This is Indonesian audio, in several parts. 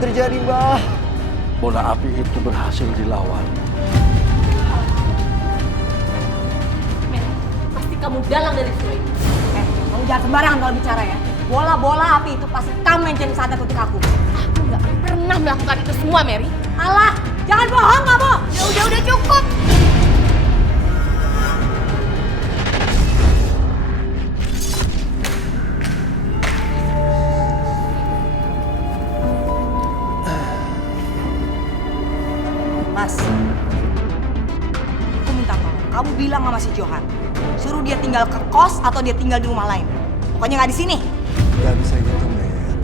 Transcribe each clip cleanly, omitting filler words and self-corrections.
terjadi, Mbah? Bola api itu berhasil dilawan. Pasti kamu dalang dari semua ini. Kamu jangan sembarangan kalau bicara ya. Bola-bola api itu pasti kamu yang jadi santet untuk aku. Aku nggak pernah melakukan itu semua, Mary. Alah, jangan bohong kamu. Udah cukup. Mas, aku minta tolong. Kamu bilang sama si Johan, suruh dia tinggal ke kos atau dia tinggal di rumah lain. Pokoknya nggak di sini. Gak bisa gitu, Mer.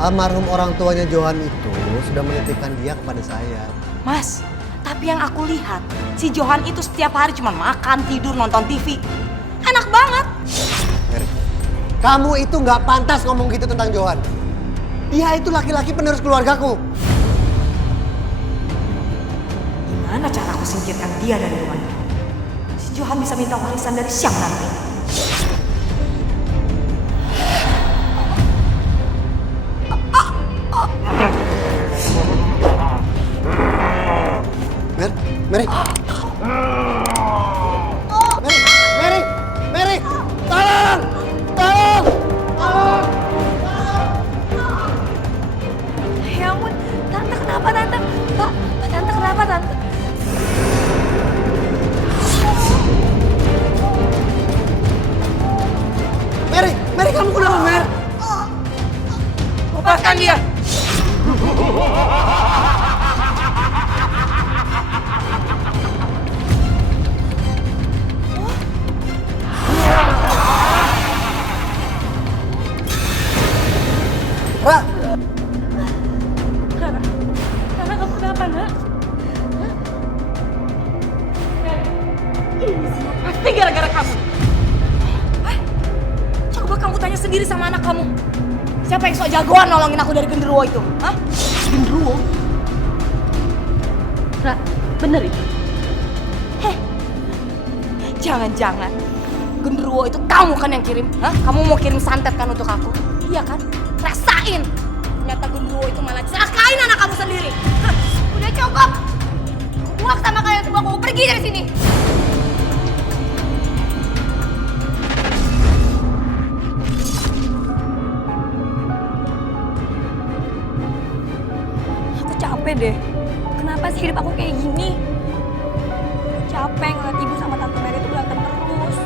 Almarhum orang tuanya Johan itu sudah menitipkan dia kepada saya. Mas, tapi yang aku lihat, si Johan itu setiap hari cuma makan, tidur, nonton TV. Enak banget. Mer, kamu itu nggak pantas ngomong gitu tentang Johan. Dia itu laki-laki penerus keluargaku. Gimana cara aku singkirkan dia dari rumah ini? Si Johan bisa minta warisan dari siang nanti. Mer, Mary. Mary, Mary, tolong, tolong, tolong. Ya ampun, Tante kenapa Tante? Pak, Tante kenapa Tante? Mary, Mary kamu kenapa, Mer? Lepaskan dia! Ra, Rara, kamu kenapa, nak? Ini semua pasti gara-gara kamu. Coba kamu tanya sendiri sama anak kamu. Siapa yang sok jagoan nolongin aku dari genderuwo itu? Hah? Genderuwo? Ra, bener itu? Jangan-jangan genderuwo itu kamu kan yang kirim? Hah? Kamu mau kirim santet kan untuk aku? Iya kan? Rasain! Ternyata genderuwo itu malah celakain anak kamu sendiri. Hah? Udah cukup! Muak sama kalian semua, aku mau pergi dari sini. Aku capek deh. Kenapa sih hidup aku kayak gini? Aku capek ngeliat ibu sama tante Mary itu berantem terus.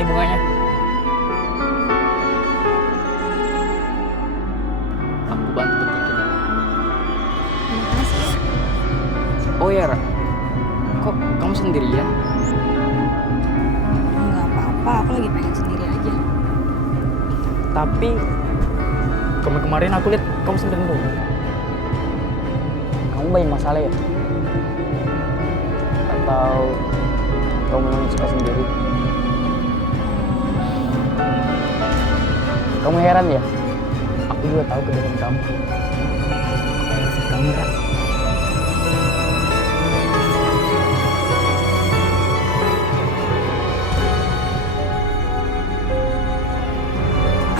Ini bunganya. Aku bantu petikin. Makasih ya. Oh ya, Ra. Kok kamu sendirian? Nggak apa-apa, aku lagi pengen sendiri aja. Tapi kemarin aku lihat kamu sendirian dulu. Kamu banyak masalah ya? Atau kamu memang suka sendiri? Kamu heran ya? Aku juga tahu keadaan kamu. Kamu Ra.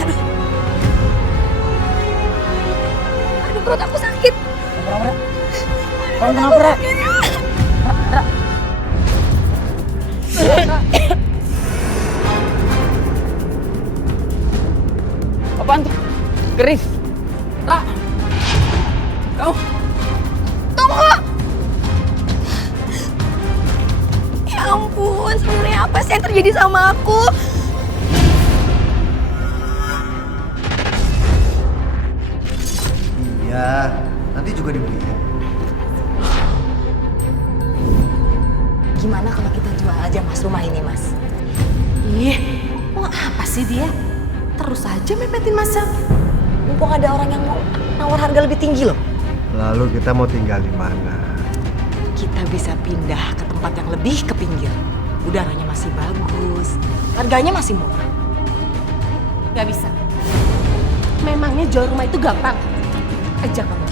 Aduh, perut aku sakit. Kamu kenapa, Ra? Apaan tuh? Keris. Ra. Kamu. Tunggu! Ya ampun, sebenarnya apa sih yang terjadi sama aku? iya, nanti juga dibeliin. Gimana kalau kita jual aja mas rumah ini mas? Ih, mau apa sih dia? Terus aja mepetin masa. Mumpung ada orang yang mau nawar harga lebih tinggi loh. Lalu kita mau tinggal di mana? Kita bisa pindah ke tempat yang lebih ke pinggir. Udaranya masih bagus, harganya masih murah. Gak bisa. Memangnya jual rumah itu gampang? Aja kamu.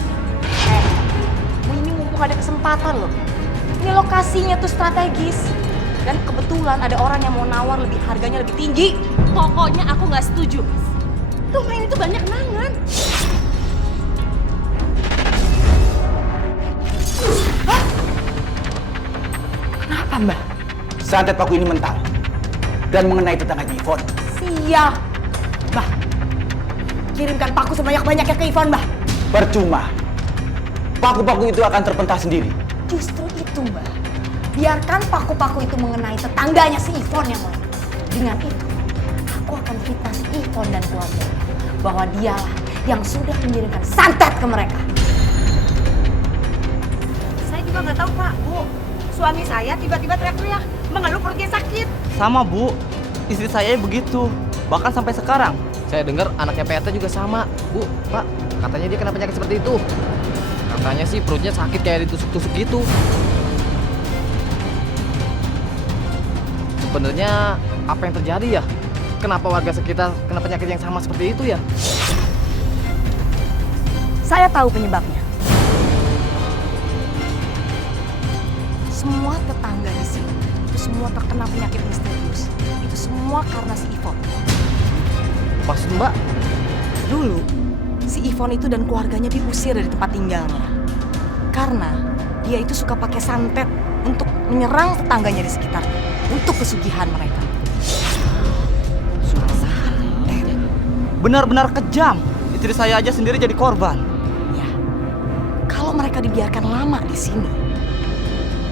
Ini mumpung ada kesempatan loh. Ini lokasinya tuh strategis. Dan kebetulan ada orang yang mau nawar harganya lebih tinggi. Pokoknya aku nggak setuju. Rumah ini tuh banyak kenangan. Kenapa, Mbak? Santet paku ini mental. Dan mengenai tetangganya Ivon. Siap. Mbah, kirimkan paku sebanyak-banyaknya ke Ivon, Mbah. Percuma. Paku-paku itu akan terpental sendiri. Justru itu, Mbah. Biarkan paku-paku itu mengenai tetangganya si Ivon yang lain. Dengan itu, aku akan fitnah si Ivon dan keluarga bahwa dialah yang sudah mengirimkan santet ke mereka. Saya juga nggak tahu Pak, Bu. Suami saya tiba-tiba teriak-teriak, mengeluh perutnya sakit. Sama Bu, istri saya begitu. Bahkan sampai sekarang. Saya dengar anaknya PT juga sama. Bu, Pak, katanya dia kena penyakit seperti itu. Katanya sih perutnya sakit kayak ditusuk-tusuk gitu. Sebenarnya apa yang terjadi ya? Kenapa warga sekitar kena penyakit yang sama seperti itu ya? Saya tahu penyebabnya. Semua tetangga di sini itu semua terkena penyakit misterius. Itu semua karena si Ivon. Maksud Mbak? Dulu, si Ivon itu dan keluarganya diusir dari tempat tinggalnya. Karena dia itu suka pakai santet untuk menyerang tetangganya di sekitarnya. Untuk pesugihan mereka. Santet. Benar-benar kejam. Istri saya aja sendiri jadi korban. Ya, kalau mereka dibiarkan lama di sini,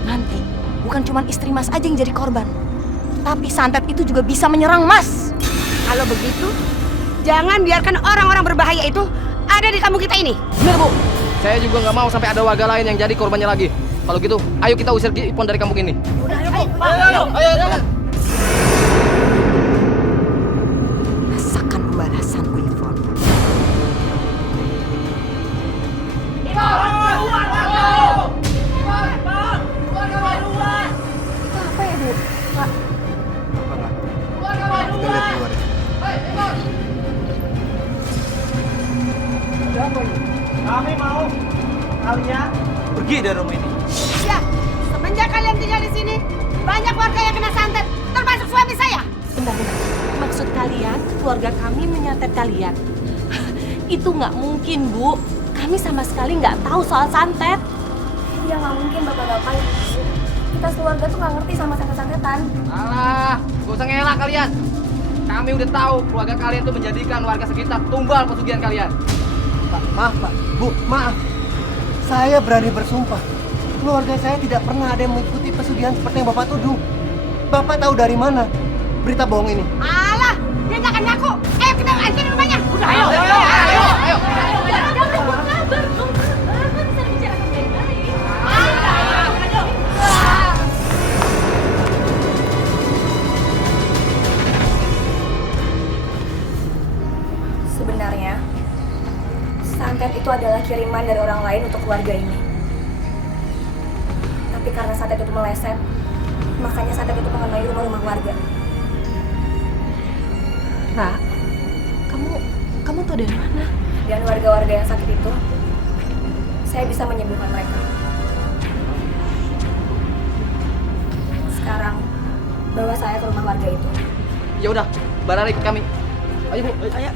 nanti bukan cuma istri Mas aja yang jadi korban. Tapi santet itu juga bisa menyerang Mas. Kalau begitu, jangan biarkan orang-orang berbahaya itu ada di kampung kita ini. Benar Bu, saya juga nggak mau sampai ada warga lain yang jadi korbannya lagi. Kalau gitu, ayo kita usir Ipon dari kampung ini. Ayo. Rasakan pembalasanku, Ivon. Apa ya, Bu? Pak, Kita lihat keluar ya. Kami mau kalian pergi dari rumah ini. Ya, semenjak kalian tinggal di sini, banyak warga yang kena santet, termasuk suami saya. Benar-benar. Maksud kalian, keluarga kami menyantet kalian? Itu nggak mungkin, Bu. Kami sama sekali nggak tahu soal santet. ya nggak mungkin bapak-bapak. Kita keluarga tuh nggak ngerti sama santet-santetan. Alah, gak usah ngelak kalian. Kami udah tahu keluarga kalian tuh menjadikan warga sekitar tumbal pesugihan kalian. Pak, maaf Pak, Bu, maaf. Saya berani bersumpah, keluarga saya tidak pernah ada yang mengikuti pesugihan seperti yang Bapak tuduh. Bapak tahu dari mana berita bohong ini? Alah, dia nggak akan ngaku. Ayo kita hancurin rumahnya. Udah, ayo. Sebenarnya, santet itu adalah kiriman dari orang lain untuk keluarga ini. Tapi karena santet itu meleset, makanya santet itu mengenai rumah-rumah warga. Ra, kamu tuh dari mana? Dan warga-warga yang sakit itu, saya bisa menyembuhkan mereka. Sekarang, bawa saya ke rumah warga itu. Ya udah, barang ikut kami. Ayo Bu, ayo.